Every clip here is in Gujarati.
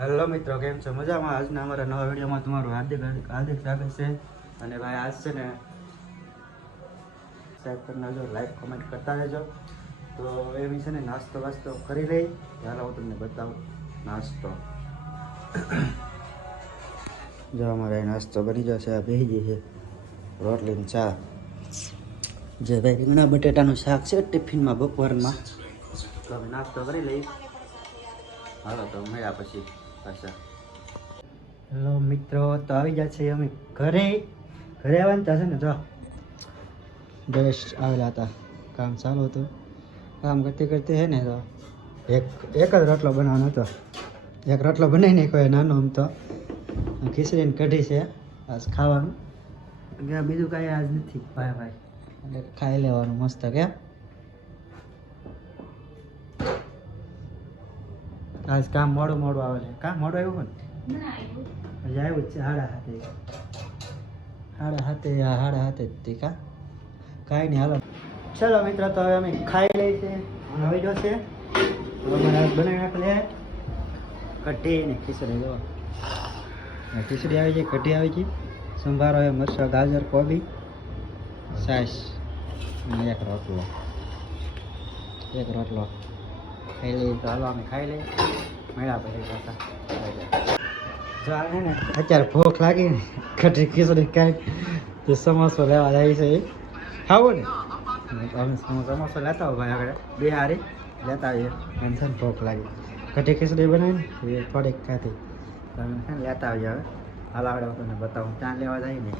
હેલો મિત્રો, કેમ છો? મજામાં? આજના અમારા નવા વિડીયોમાં તમારું હાર્દિક સ્વાગત છે. અને ભાઈ આજ છે ને સબસ્ક્રાઈબ કરી નાખજો, લાઈક કોમેન્ટ કરતા રહેજો. તો એમ છે ને નાસ્તો કરી લઈ. ચાલો હું તમને બતાવું નાસ્તો. જો અમારે નાસ્તો બની જશે. આ બેસી છે રોટલી ને ચા. જે ભાઈ રીંગણા બટેટાનું શાક છે ટિફિનમાં બપોરમાં. તો અમે નાસ્તો કરી લઈ. હાલો તો મળ્યા પછી પાછા. હેલો મિત્રો, તો આવી ગયા છે અમે ઘરે આવવાનું થશે ને. જો ડ્રેસ આવેલા હતા, કામ ચાલુ હતું. કામ કરતી હે ને તો એક જ રોટલો બનાવવાનો હતો. એક રોટલો બનાવી નાખ્યો નાનો. આમ તો ખીચડીને કઢી છે આજ ખાવાનું. બીજું કાંઈ આજ નથી ભાઈ એટલે ખાઈ લેવાનું મસ્ત. કે આજ કામ મોડું આવે છે. કામ મોડું આવ્યું પણ હજી આવ્યું જ છે. સાડા હાથે જ કા કાંઈ નહીં. હાલો ચલો મિત્રો, તો હવે અમે ખાઈ લઈએ છીએ. આવી ગયો છે બનાવી નાખે કઢી ને ખીચડી. જો ખીચડી આવી છે, કઢી આવી છે, સંભારો હોય, મરચાં, ગાજર, કોબી, છાશ અને એક રોટલો ખાઈ લઈએ. તો હાલો અમે ખાઈ લઈએ. મળ્યા પછી પાછા. જો આવે ને અત્યારે ભૂખ લાગી ને કઢી ખીચડી કાંઈ તો સમોસો લેવા જાય છે. ખાવું ને અમે સમોસો લેતા હોય ભાઈ. આગળ બિહારી લેતા આવીએ. એમ છે ને ભૂખ લાગી. કઢી ખીચડી બનાવીને એ થોડીક ખાધી તો અમે છે ને લેતા આવીએ. હવે હાલ આગળ તમને બતાવું ત્યાં લેવા જાય ને.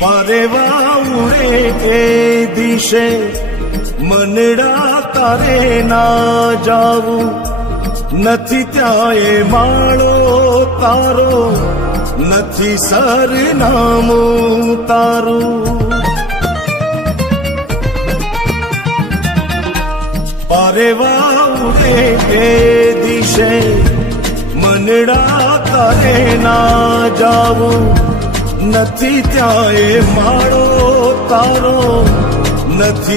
પરેવા ઉડે એ દિશે મનડા તારે ના જાવું. નથી ત્યાં એ માળો તારો, નથી સરનામું તારું. પરેવા ઉડે એ દિશે મનડા તારે ના જાવું. નથી ત્યાં એ માળો તારો, નથી